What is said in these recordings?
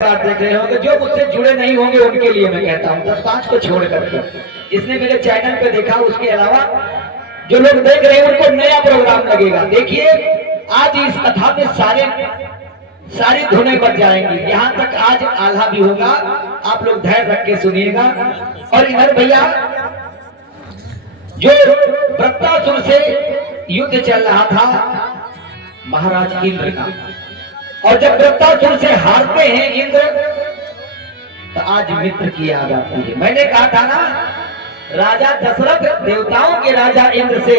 देख रहे होंगे, जो मुझसे जुड़े नहीं होंगे उनके लिए मैं कहता हूँ 10-5 को छोड़ करके, जिसने मेरे चैनल पे देखा उसके अलावा जो लोग देख रहे हैं उनको नया प्रोग्राम लगेगा। देखिए आज इस कथा में सारी धुनें बज जाएंगी, यहाँ तक आज आल्हा भी होगा। आप लोग धैर्य रख के सुनिएगा। और इधर भैया जो वृत्तासुर से युद्ध चल रहा था महाराज इंद्र का, और जब वृत्तासुर से हारते हैं इंद्र तो आज मित्र की याद आती है। मैंने कहा था ना, राजा दशरथ देवताओं के राजा इंद्र से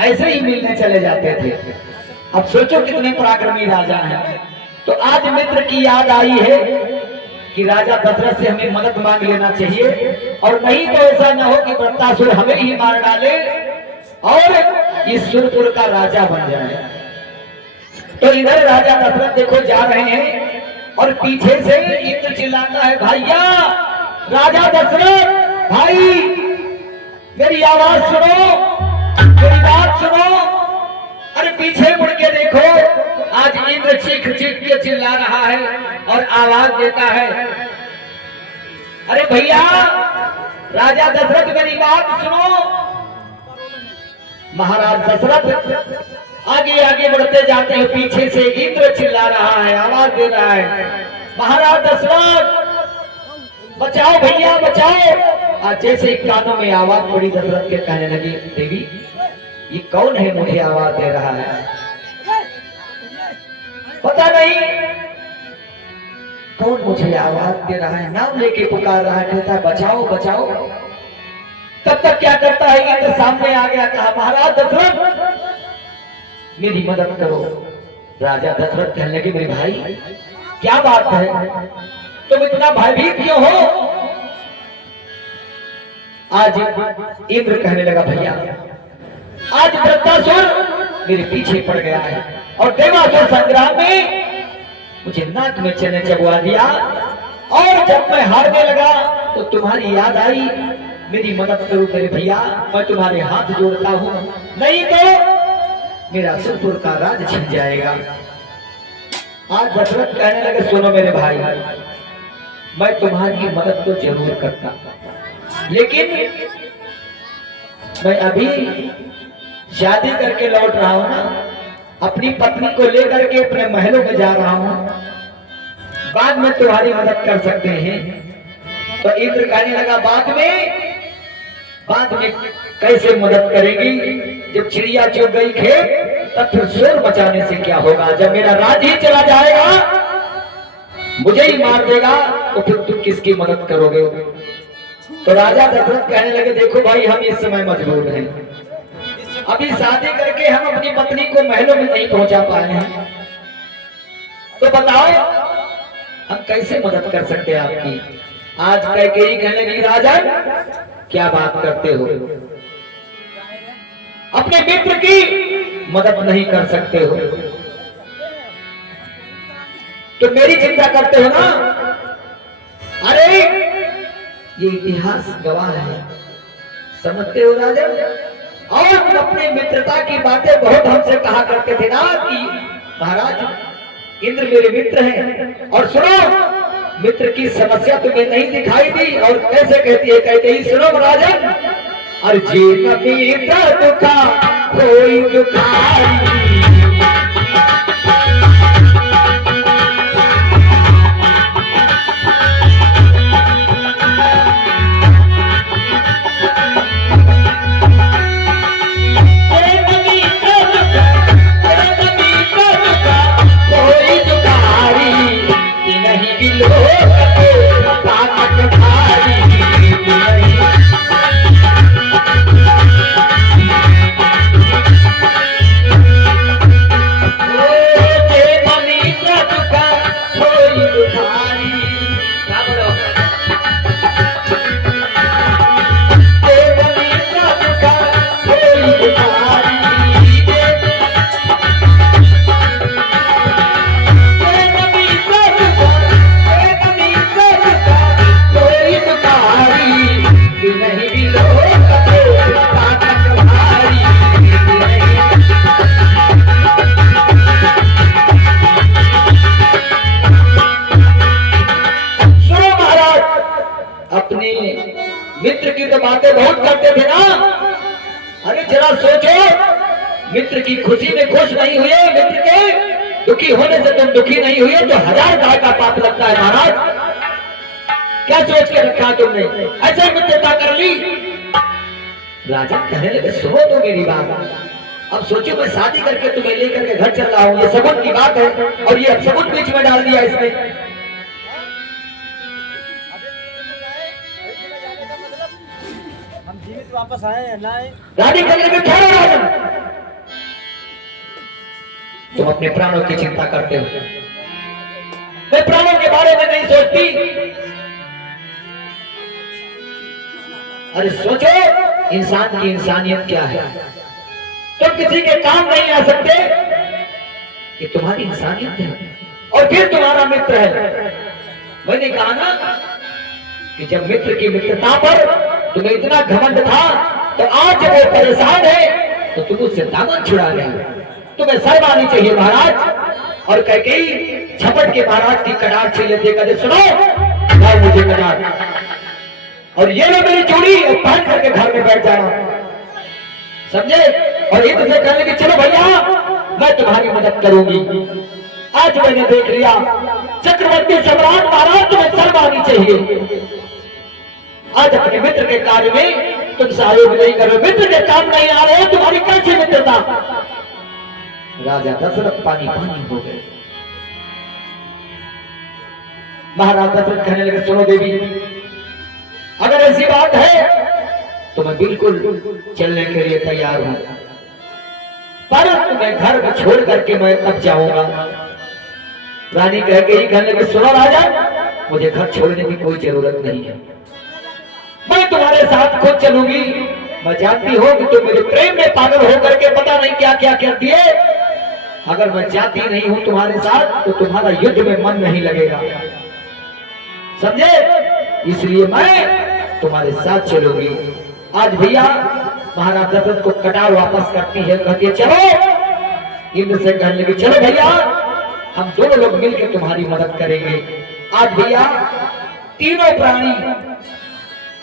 ऐसे ही मिलने चले जाते थे। अब सोचो कितने पराक्रमी राजा हैं। तो आज मित्र की याद आई है कि राजा दशरथ से हमें मदद मांग लेना चाहिए, और नहीं तो ऐसा न हो कि वृत्तासुर हमें ही मार डाले और इस सुरपुर का राजा बन जाए। तो इधर राजा दशरथ देखो जा रहे हैं और पीछे से इंद्र चिल्लाता है, भैया राजा दशरथ भाई मेरी आवाज सुनो, मेरी बात सुनो। अरे पीछे मुड़ के देखो, आज इंद्र चीख चीख के चिल्ला रहा है और आवाज देता है, अरे भैया राजा दशरथ मेरी बात सुनो। महाराज दशरथ आगे आगे बढ़ते जाते हैं, पीछे से इंद्र चिल्ला रहा है, आवाज दे रहा है, महाराज दशरथ बचाओ भैया बचाओ। आज जैसे कानों में आवाज पड़ी, दशरथ के कहने लगी, देवी ये कौन है मुझे आवाज दे रहा है? पता नहीं कौन मुझे आवाज दे रहा है, नाम लेके पुकार रहा है, कहता है बचाओ बचाओ। तब तक क्या करता है, इंद्र सामने आ गया, कहा महाराज दशरथ मेरी मदद करो। राजा दशरथ कहने लगे, मेरे भाई क्या बात है, तुम इतना भयभीत क्यों हो? आज इंद्र कहने लगा, भैया आज वृत्तासुर मेरे पीछे पड़ गया है और देवासुर संग्राम में मुझे नाक में चने चबवा दिया, और जब मैं हारने लगा तो तुम्हारी याद आई, मेरी मदद करो मेरे भैया, मैं तुम्हारे हाथ जोड़ता हूं, नहीं तो मेरा सुरपुर का राज छिन जाएगा। आज दशरथ कहने लगे, सुनो मेरे भाई मैं तुम्हारी मदद तो जरूर करता, लेकिन मैं अभी शादी करके लौट रहा हूं ना, अपनी पत्नी को लेकर के अपने महलों में जा रहा हूं, बाद में तुम्हारी मदद कर सकते हैं। तो इंद्र कहने लगा, बाद में कैसे मदद करेगी? जब चिड़िया चुग गई खेत तब फिर शोर मचाने से क्या होगा? जब मेरा राज ही चला जाएगा, मुझे ही मार देगा, तो फिर तुम किसकी मदद करोगे? तो राजा दशरथ कहने लगे, देखो भाई हम इस समय मजबूर हैं, अभी शादी करके हम अपनी पत्नी को महलों में नहीं पहुंचा पाए हैं, तो बताओ हम कैसे मदद कर सकते हैं आपकी? आज कैकेयी कहने लगी, राजा क्या बात करते हो, अपने मित्र की मदद नहीं कर सकते हो तो मेरी चिंता करते हो ना? अरे ये इतिहास गवाह है, समझते हो राजा? और तुम अपनी मित्रता की बातें बहुत हमसे कहा करते थे ना कि महाराज इंद्र मेरे मित्र हैं, और सुनो मित्र की समस्या तुम्हें नहीं दिखाई दी, और कैसे कहती है, कहते ही सुनो राजन, अर्जी मित्र दुखा कोई दुखारी, मित्र की तो बातें बहुत करते थे ना। अरे जरा सोचो, मित्र की खुशी में खुश नहीं हुए, मित्र के दुखी होने से तुम दुखी नहीं हुए तो 1000 गाय का पाप लगता है महाराज। क्या सोच के रखा तुमने, ऐसे मित्रता कर ली। राजा कहने लगे सुनो तो मेरी बात, अब सोचो मैं शादी करके तुम्हें लेकर के घर चल रहा हूं, ये सबूत की बात है और ये सबूत बीच में डाल दिया इसने। हम जीवित वापस आए हैं ना? रानी करने में ठहरो राजन, तुम अपने प्राणों की चिंता करते हो, मैं प्राणों के बारे में नहीं सोचती। अरे सोचो इंसान की इंसानियत क्या है, तुम किसी के काम नहीं आ सकते, ये तुम्हारी इंसानियत है और फिर तुम्हारा मित्र है। मैंने कहा ना कि जब मित्र की मित्रता पर तुम्हें इतना घमंड था तो आज जब वो परेशान है तो तुम उससे दामन छुड़ा गए। तुम्हें शर्म आनी चाहिए महाराज। और कैकेयी झपट के महाराज की कटार छीन लेते, कहते सुनो लाओ मुझे कटार और ये लो मेरी चूड़ी और पहन करके घर में बैठ जाना, समझे। और ये तुझे कहने की चलो भैया मैं तुम्हारी मदद करूंगी। आज मैंने देख लिया चक्रवर्ती सम्राट महाराज, तुम्हें शर्म आनी चाहिए। आज अपने मित्र के कार्य में तुम सहयोग नहीं करो, मित्र के काम नहीं आ रहे हो, तुम्हारी कैसी मित्रता। राजा दशरथ पानी पानी हो गए। महाराज दशरथ कहने लगे सुनो देवी, अगर ऐसी बात है तो मैं बिल्कुल चलने के लिए तैयार हूं, पर मैं घर में छोड़ करके मैं तब जाऊंगा। रानी कह के ही कहने लगे सुनो राजा, मुझे घर छोड़ने की कोई जरूरत नहीं है, मैं तुम्हारे साथ खुद चलूंगी। मैं जानती हूँ कि तुम मेरे प्रेम में पागल होकर के पता नहीं क्या क्या कर दिए। अगर मैं जाती नहीं हूं तुम्हारे साथ तो तुम्हारा युद्ध में मन नहीं लगेगा, समझे, इसलिए मैं तुम्हारे साथ चलूंगी। आज भैया महाराज दशरथ को कटार वापस करती है, कहती है चलो। इंद्र से कहने लगी चलो भैया हम दोनों लोग मिलकर तुम्हारी मदद करेंगे। आज भैया तीनों प्राणी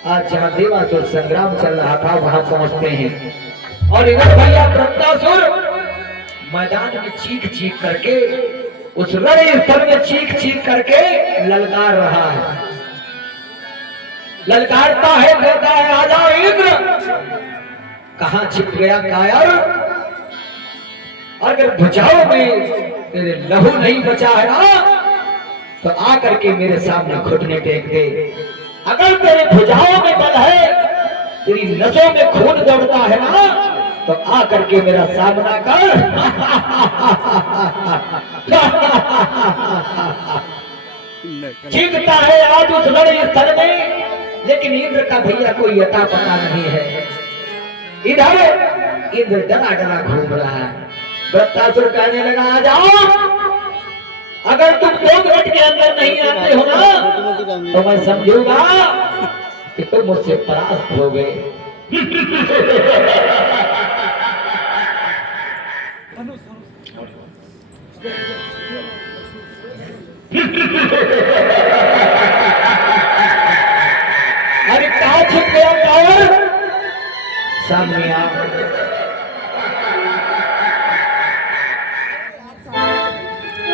आज जहां देवासुर संग्राम चल रहा था वहां पहुंचते हैं और इधर भैया वृत्तासुर मैदान में चीख चीख करके, उस रणस्थल में चीख चीख करके ललकार रहा है, ललकारता है, कहता है आ जाओ इंद्र। कहां छिप गया कायर, अगर भुजाओं में तेरे लहू नहीं बचा है ना तो आकर के मेरे सामने घुटने टेक दे। अगर तेरे भुजाओं में बल है, तेरी नसों में खून दौड़ता है ना तो आकर के मेरा सामना कर। चीखता है आज उस रणस्थल में, लेकिन इंद्र का भैया कोई अता पता नहीं है। इधर इंद्र डरा डरा घूम रहा है। वृत्तासुर कहने लगा आ जाओ, अगर तुम 2 मिनट के अंदर नहीं आते हो ना तो मैं समझूंगा कि तुम मुझसे परास्त हो गए। अरे कहां छिप गया कायर, सामने आ।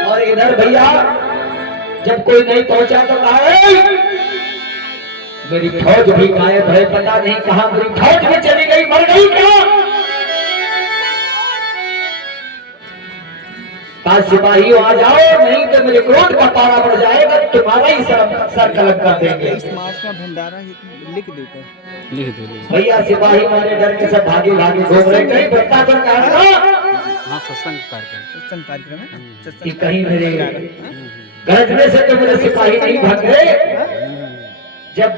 और इधर भैया जब कोई नहीं पहुंचा तो कहा मेरी फौज भी गायब है, पता नहीं कहां मेरी फौज भी चली गई, मर गई क्या। कहा सिपाहियों आ जाओ, नहीं तो मेरे क्रोध का पारा बढ़ जाएगा, तुम्हारा ही सर कलम कर देंगे। भंडारा लिख दो भैया सिपाही मारे डर के सब भागे भागे घूम रहे, कहीं वृत्तासुर हाँ सत्संग कार्यक्रम है कि कहीं मेरे गरजने से तो मेरे सिपाही नहीं भाग गए। जब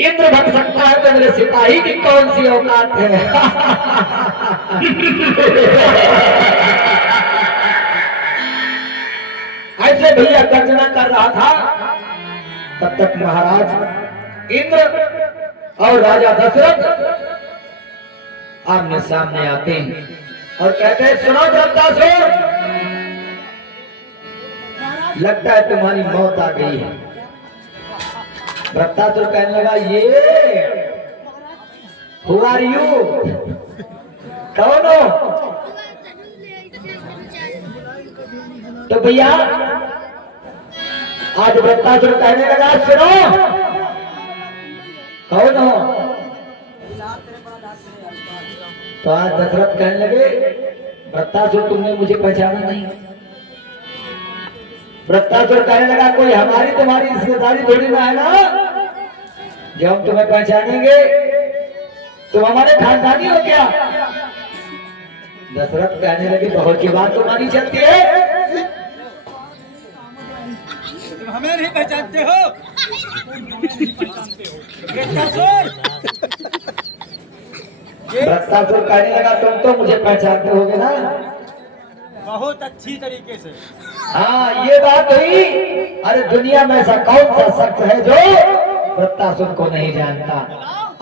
इंद्र भाग सकता है तो मेरे सिपाही की कौन सी औकात है। ऐसे भैया गर्जना कर रहा था, तब तक महाराज इंद्र और राजा दशरथ आमने सामने आते हैं और कहते हैं सुनो वृत्तासुर, लगता है तुम्हारी मौत आ गई है। वृत्तासुर कहने लगा ये Who are you? कौन हो? तो भैया आज वृत्तासुर कहने लगा, सुनो कौन हो? तो आज दशरथ कहने लगे, वृत्तासुर तुमने मुझे पहचाना नहीं। वृत्तासुर कहने लगा, कोई हमारी तुम्हारी रिश्तेदारी थोड़ी ना है ना जो हम तुम्हें पहचानेंगे, तुम हमारे खानदानी हो क्या? दशरथ कहने लगे, बहुत की बात तुम्हारी चलती है, तुम हमें नहीं पहचानते हो। वृत्तासुर कहने लगा, तुम तो मुझे पहचानते होगे ना? बहुत अच्छी तरीके से। हाँ ये बात हुई। अरे दुनिया में ऐसा कौन सा शख्स है जो वृत्तासुर को नहीं जानता?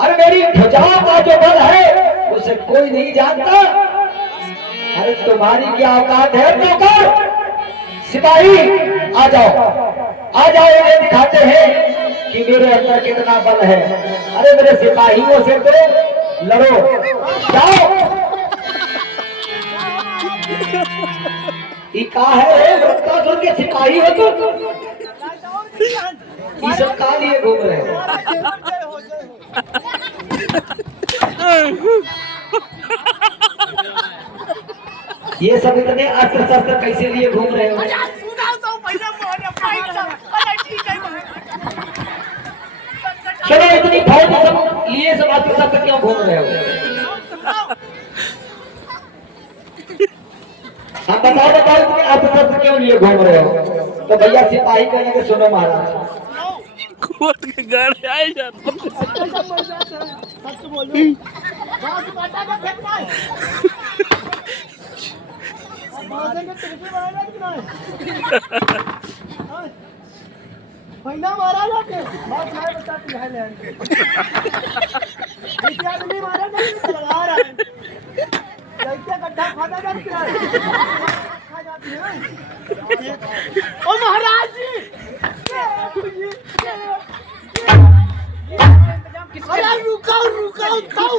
अरे मेरी भुजाओं का जो बल है उसे कोई नहीं जानता। अरे तुम्हारी क्या औकात है नौकर? सिपाही आ जाओ, आ जाओ, इन्हें दिखाते हैं कि मेरे अंदर कितना बल है। अरे मेरे सिपाहियों से तो लड़ो, जाओ। ये कहा है वृत्तासुर के सिपाही हो तुम? ये सब कहा लिए घूम रहे हो? ये सब इतने अस्त्र शस्त्र कैसे लिए घूम रहे हो? चलो इतनी फौज सब लिए सब अस्त्र शस्त्र क्यों घूम रहे हो? आप बताओ बताओ इतने अस्त्र शस्त्र क्यों लिए घूम रहे हो? तो भैया सिपाही कहने के, सुनो महाराज, कोट के गाड़ी आए जाते महीना मारा जाके बात है, बच्चा पिघाई ले क्या नहीं मारा जाके लगा रहा है, जैसे गड्ढा खाता जाके खा जाती है। ओ महाराज जी, अरे रुकाओ रुकाओ ताऊ,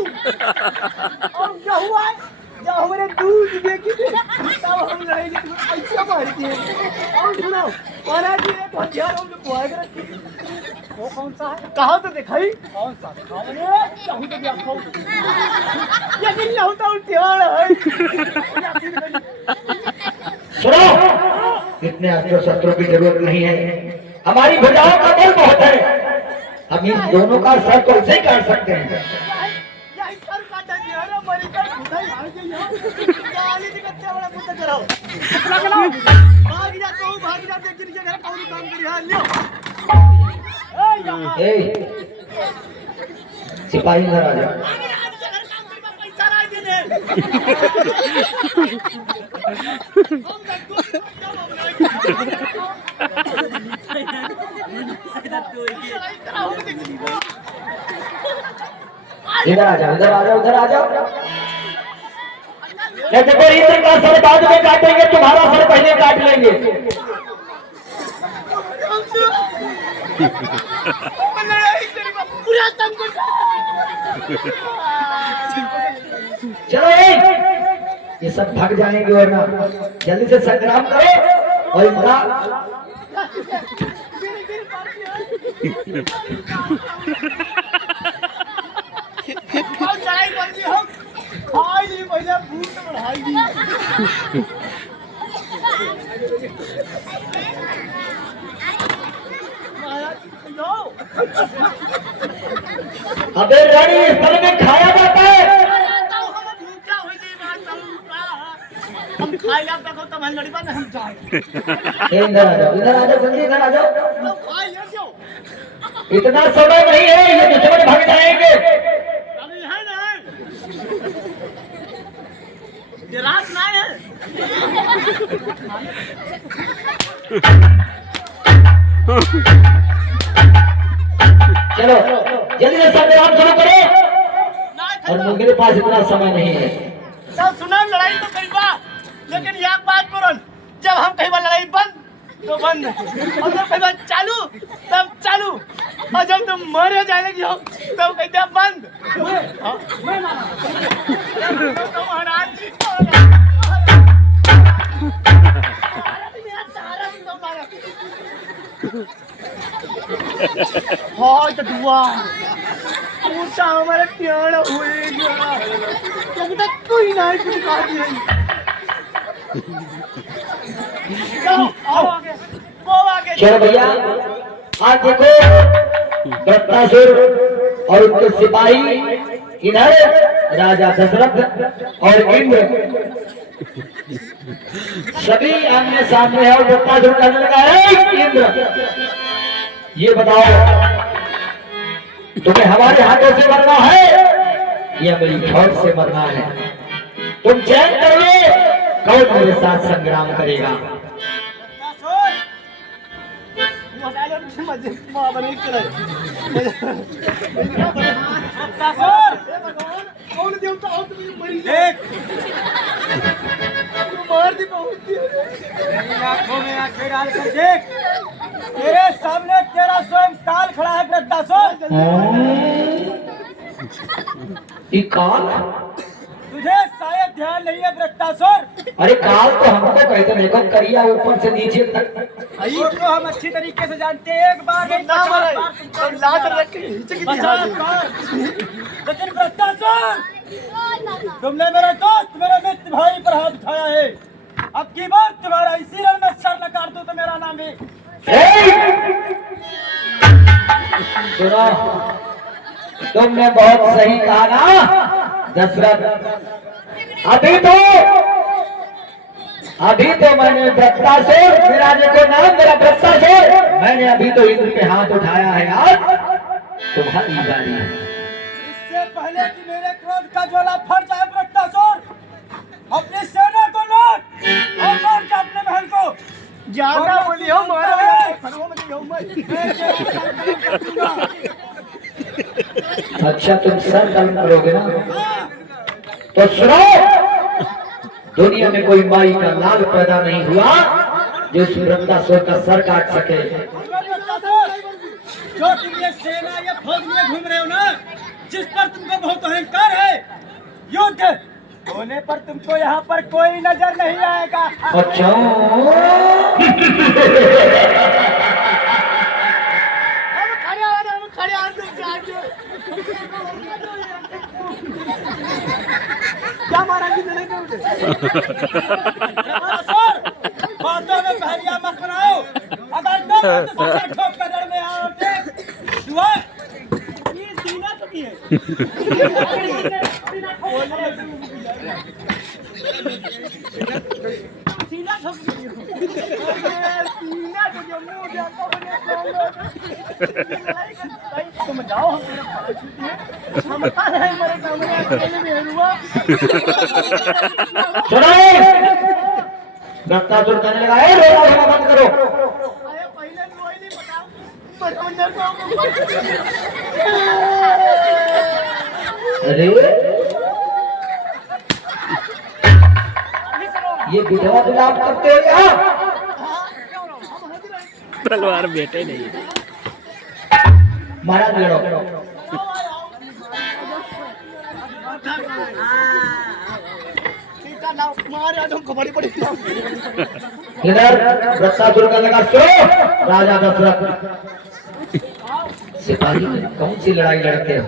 और क्या हुआ है? जब हमारे दूध देखी थी तब हम लड़ाई ऐसा मारती है। और सुनो महाराज जी, एक हथियार हम लोग बुआ के रखी, वो कौन सा है? कहा तो दिखाई कौन सा? अरे चाहूँ तो क्या खाऊं, यकीन नहीं होता हथियार है। सुनो, इतने अस्त्र शस्त्रों की जरूरत नहीं है, हमारी भुजाओं का बल बहुत है, हम इन दोनों का सर तो ऐसे ही काट सकते हैं। सिपाही इधर आ जाओ। इधर आ जाओ, इधर आ जाओ, इधर आ जाओ। ये देखो, इंद्र का सर बाद में काटेंगे, तुम्हारा सर पहले काट लेंगे। चलो ये सब भाग जाएंगे, वरना जल्दी से संग्राम करो और इनका चढ़ाई करती हम खाई नहीं, पहले भूख बढ़ाई दी। अबे रानी स्थल में खाया जाता है। हम खाई आप देखो तब हम लड़ी बात हम जाए। इधर आ जाओ, इधर आ जाओ, जल्दी इधर आ जाओ। खाई है क्यों? इतना समय नहीं है, ये दुश्मन भाग जाएंगे। अभी है ना, ये रात ना है। चलो जल्दी से संग्राम शुरू करो, और मेरे पास इतना समय नहीं है। सब सुना, लड़ाई तो कई बार, लेकिन यह बात पर जब हम कई बार लड़ाई बंद तो बंद, और जब कई बार चालू तब चालू, और जब तुम मरे जाने की हो तो कहते बंद हाँ तो दुआ पूछा हमारे प्यार हुएगा जब तक कोई ना कुछ कहा दिया चलो भैया आज देखो बृहस्पति और उनके सिपाही इधर राजा दशरथ और इंद्र सभी आमने सामने है और बृहस्पति करने लगा है। इंद्र ये बताओ तुम्हें हमारे हाथों से मरना है या मेरी फौज से मरना है? तुम चयन कर लो कौन मेरे साथ संग्राम करेगा। कौन देवता हो तुम मरी देख मार दी बहुत आंखों में आंखें डाल कर देख, तेरे सामने तेरा स्वयं काल खड़ा है वृद्धासुर। ये काल तुझे शायद ध्यान नहीं है वृद्धासुर। अरे काल तो हमको कहते नहीं कब करिया ऊपर से नीचे तक वो तो हम अच्छी तरीके से जानते हैं। एक बार नहीं 50 बार लेकिन वृद्धासुर तुमने मेरे दोस्त मेरे मित्र भाई पर हाथ उठाया है। अब की बात तुम्हारा इसी रण में सर न काट दूं तो मेरा नाम भी सुनो, तुमने बहुत सही कहा ना दशरथ। अभी तो मैंने वृत्तासुर मेरा देखो नाम मेरा वृत्तासुर मैंने अभी तो इंद्र के हाथ उठाया है। आज तुम्हारी बारी है। इससे पहले कि मेरे क्रोध का ज्वाला फट जाए वृत्तासुर, अपनी सेना को लौट और मार के अपने बहन को ज्यादा बोली हो मारो अच्छा तुम सर कलम करोगे ना तो सुनो, दुनिया में कोई माई का लाल पैदा नहीं हुआ जो उस वृत्तासुर का सर काट सके। जो तुम ये सेना या फौज में घूम रहे हो ना, जिस पर तुमको बहुत अहंकार है, युद्ध होने पर तुमको यहाँ पर कोई नजर नहीं आएगा। अच्छा क्या मारा कि बातों में पहलिया मत बनाओ। अगर तुम ठोक कर जड़ में आओ दुआ ये सीना तो की है। सीना ठोक सीना तो जो मुंह जाता तुम जाओ हम हमारे कमरे अकेले में हुआ। सुनो, वृत्तासुर कहने लगा है रोना बंद करो। अरे पहले कोई नहीं बताओ अंदर को अरे ये विधवा विलाप करते हो क्या? तलवार बेटे नहीं महाराज लड़ो। मारे आज हमको बड़ी बड़ी इधर वृत्तासुर का लगा सो राजा दशरथ सिपाही कौन सी लड़ाई लड़ते हो?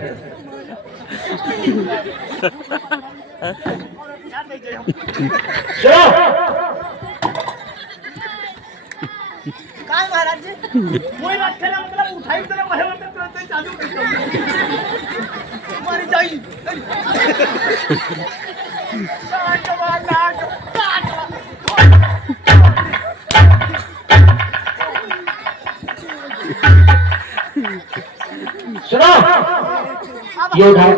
सुनो, काय महाराज जी कोई बात करे मतलब उठाई तो वहे वटे तुरंत चालू कर दो मारी जाई काट वाला काट सुनो, ये उठाओ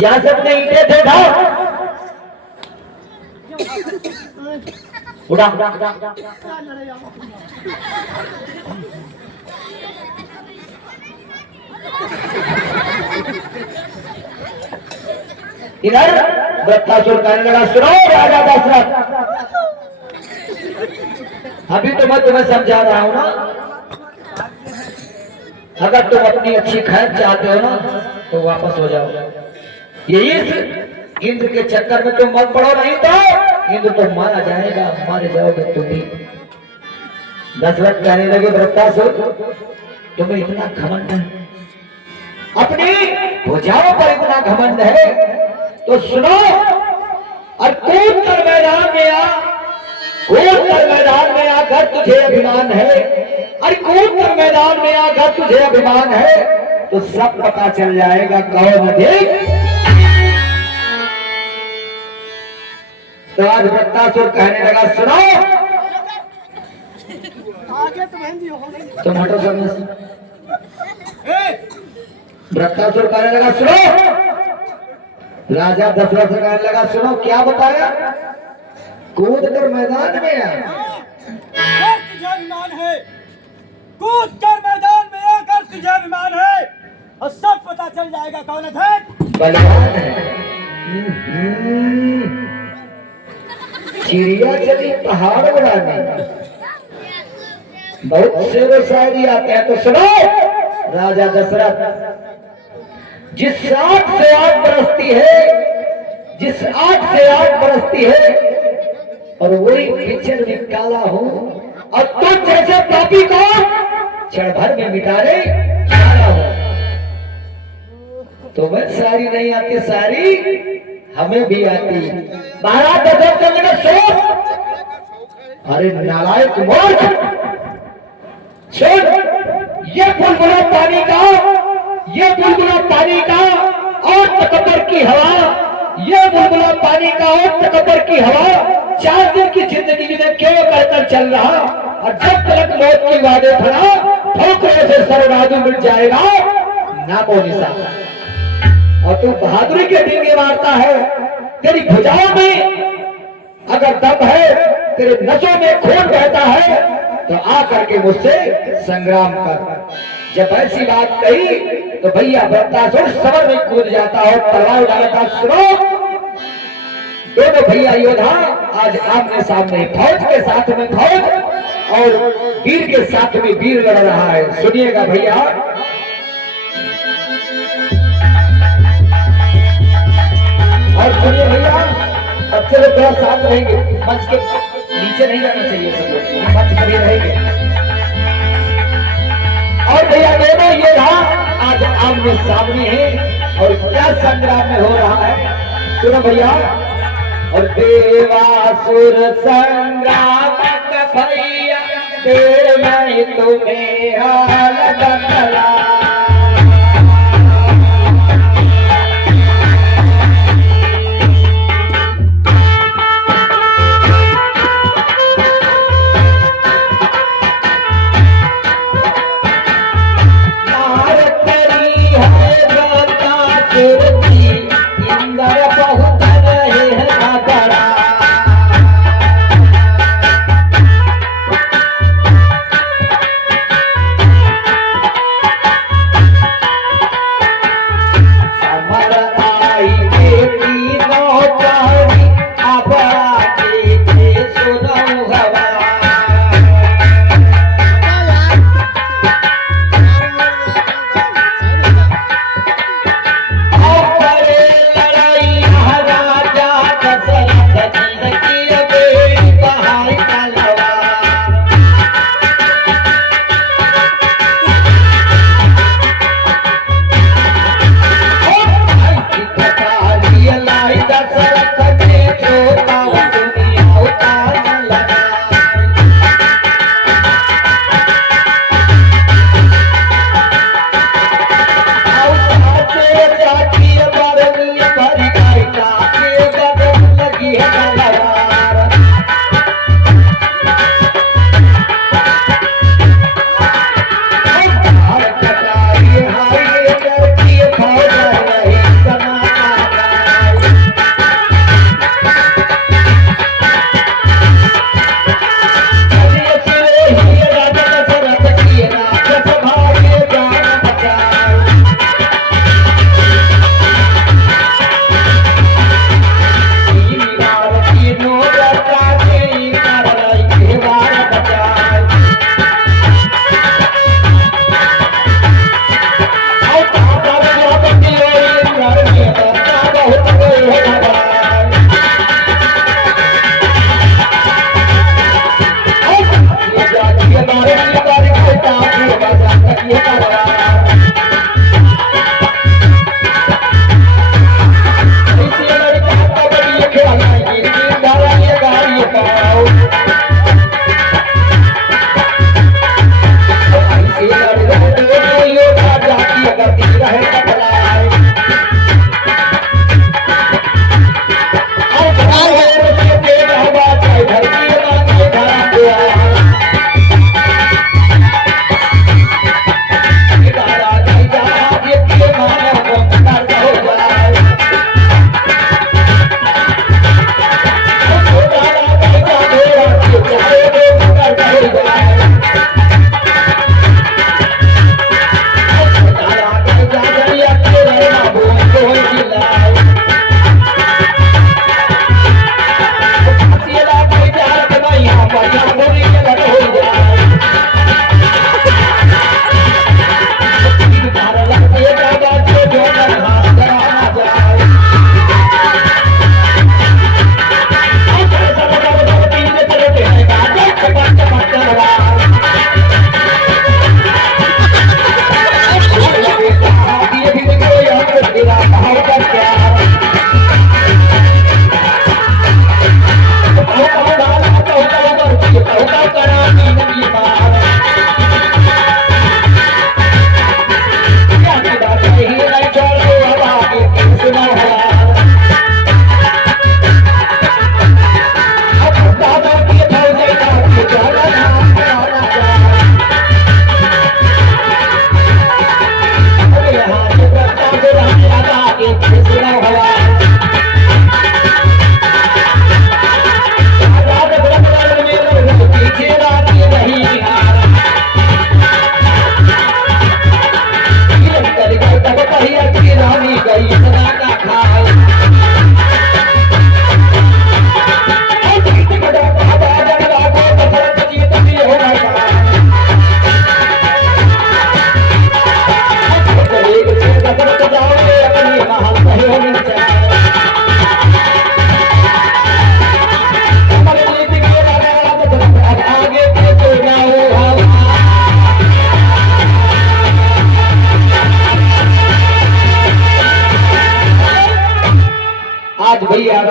यहाँ से अपने ईंटे थे उठाओ। उठा इधर वृत्तासुर कहने लगा सुनो राजा दशरथ, अभी तो मैं तुम्हें समझा रहा हूं ना। अगर तुम अपनी अच्छी खैर चाहते हो ना तो वापस हो जाओ। ये इस इंद्र के चक्कर में तुम मत पड़ो, नहीं तो इंद्र तो मारा जाएगा, मारे जाओगे तुम भी। दशरथ कहने लगे वृत्तासुर तुम्हें इतना घमंड है, अपनी भुजाओं पर इतना घमंड है तो सुनो, और कूद कर मैदान में आ, कूद कर मैदान में आकर तुझे अभिमान है, अरे कूद कर मैदान में आकर तुझे अभिमान है तो सब पता चल जाएगा कौन अधिक। तो आज वृत्तासुर कहने लगा सुनो, आगे तो बहन जी हो गई। तुम हटो सामने से। वृत्तासुर कहने लगा सुनो, राजा दशरथ से कहने लगा सुनो क्या बताया, कूद कर मैदान में आ, अगर तुझे अभिमान है, कूद कर मैदान में आकर तुझे अभिमान है और सब पता चल जाएगा कौन है। बलवान है। चिड़िया चली पहाड़ उड़ाने, बहुत से वो शायरी आते हैं। तो सुनो राजा दशरथ, जिस आग से आग बरसती है, जिस आग से आग बरसती है और वही पिक्चर में काला हूं, और तो जैसे पापी को क्षण भर में मिटा रे काला हूं। तो मैं सारी नहीं आती, सारी हमें भी आती। महाराज दशरथ कहने लगे सोच, अरे नालायक मूर्ख सुन, ये बुलबुला पानी का, ये बुलबुला पानी का और तकबर की हवा, ये बुलबुला पानी का और तकबर की हवा 4 दिन की जिंदगी में क्यों बहकर चल रहा, और जब तक मौत की वादे भरा ठोकरों से सर्वनादु मिट जाएगा नामो निशान। और तू बहादुरी के डींगे मारता है, तेरी भुजाओं में अगर दम है, तेरे नसों में खून बहता है तो आकर के मुझसे संग्राम कर। जब ऐसी बात कही तो भैया वृत्तासुर समर में कूद जाता और तलवार उठाता। सुनो दोनों भैया योद्धा आज आमने सामने, फौज के साथ में फौज और वीर के साथ में वीर लड़ रहा है। सुनिएगा भैया, और सुनिए भैया, बच्चे लोग थोड़ा साथ रहेंगे, मंच के नीचे नहीं जाना चाहिए, सब लोग मंच पर ही रहेंगे। और भैया दोनों योद्धा आज आमने सामने हैं और क्या संग्राम में हो रहा है सुनो भैया। और देवासुर संग्राम भैया दे मैं तुम्हें हाल बतला,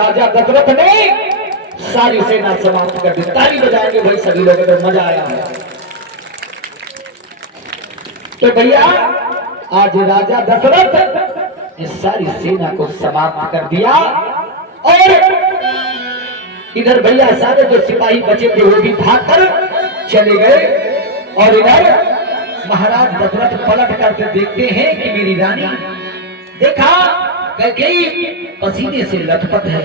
राजा दशरथ ने सारी सेना समाप्त कर दी। ताली बजाएंगे भाई सभी लोग, तो मजा आया। तो भैया आज राजा दशरथ इस सारी सेना को समाप्त कर दिया और इधर भैया सारे जो सिपाही बचे थे वो भी भागकर चले गए। और इधर महाराज दशरथ पलट करके देखते हैं कि मेरी रानी, देखा कैकेयी पसीने से लथपथ है।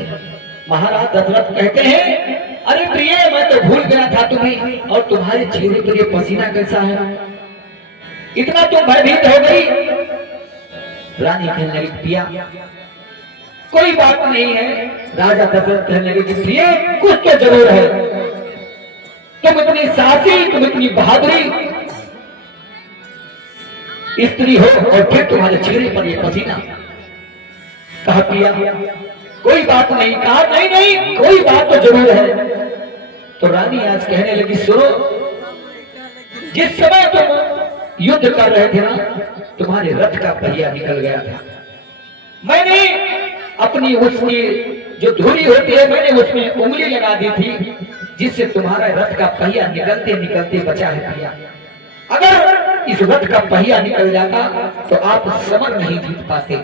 महाराज दशरथ कहते हैं, अरे प्रिय मैं तो भूल गया था तुम्हें, और तुम्हारे चेहरे पर ये पसीना कैसा है, इतना तुम भयभीत हो गई। रानी कहने लगी, पिया कोई बात नहीं है। राजा दशरथ कहने लगे कि प्रिय कुछ तो जरूर है, तुम इतनी साहसी, तुम इतनी बहादुरी स्त्री हो और फिर तुम्हारे चेहरे पर ये पसीना। कहा पिया कोई बात नहीं। कहा नहीं नहीं कोई बात तो जरूर है। तो रानी आज कहने लगी, सुनो, जिस समय तुम युद्ध कर रहे थे ना, तुम्हारे रथ का पहिया निकल गया था। मैंने अपनी उसकी जो धुरी होती है, मैंने उसमें उंगली लगा दी थी, जिससे तुम्हारा रथ का पहिया निकलते निकलते बचा है भैया। अगर इस रथ का पहिया निकल जाता तो आप समर नहीं जीत पाते।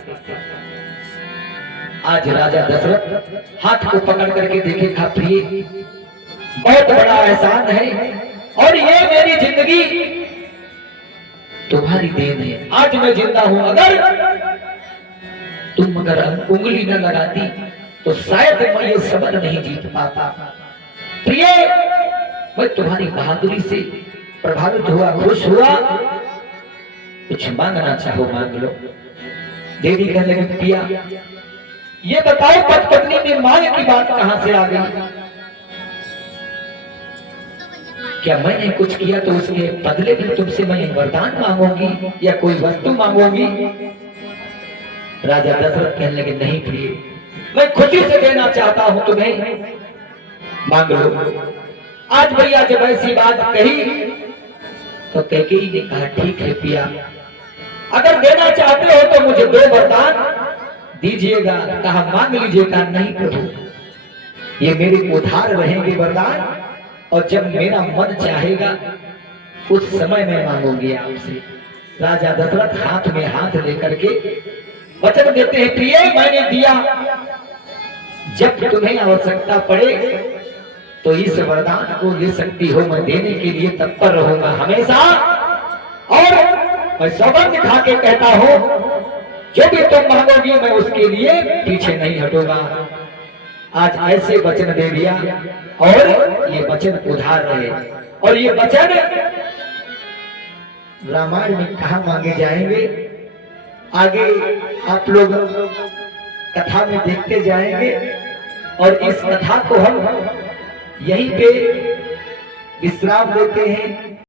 आज राजा दशरथ हाथ को पकड़ करके देखे, कहा प्रिय बहुत बड़ा एहसान है और ये मेरी जिंदगी तुम्हारी देन है। आज मैं जिंदा हूं, अगर उंगली न लगाती तो शायद मैं ये समर नहीं जीत पाता। प्रिय मैं तुम्हारी बहादुरी से प्रभावित हुआ, खुश हुआ, कुछ मांगना चाहो मांग लो। देवी कहने लगी, पिया ये बताओ पति पत्नी में मांग की बात कहां से आ गई? क्या मैंने कुछ किया तो उसके बदले में तुमसे मैं वरदान मांगूंगी या कोई वस्तु मांगूंगी? राजा दशरथ कहने लगे, नहीं प्रिय मैं खुशी से देना चाहता हूं तुम्हें, मांग लो। आज भैया जब ऐसी बात कही तो कैकेयी ने कहा, ठीक है पिया, अगर देना चाहते हो तो मुझे 2 वरदान दीजिएगा। कहा मांग लीजिएगा। नहीं प्रभु, ये मेरे उधार रहेंगे वरदान, और जब मेरा मन चाहेगा उस समय मैं मांगूंगी आपसे। राजा दशरथ हाथ में हाथ लेकर के वचन देते हैं, प्रिय मैंने दिया, जब तुम्हें आवश्यकता पड़े तो इस वरदान को ले सकती हो, मैं देने के लिए तत्पर रहूंगा हमेशा। और मैं सौगंध खा के कहता हूं, जो भी तुम मांगोगी मैं उसके लिए पीछे नहीं हटूंगा। आज ऐसे वचन दे दिया और ये वचन उधार रहे। और ये वचन रामायण में कहां मांगे जाएंगे, आगे आप लोग कथा में देखते जाएंगे। और इस कथा को हम यहीं पे विश्राम देते हैं।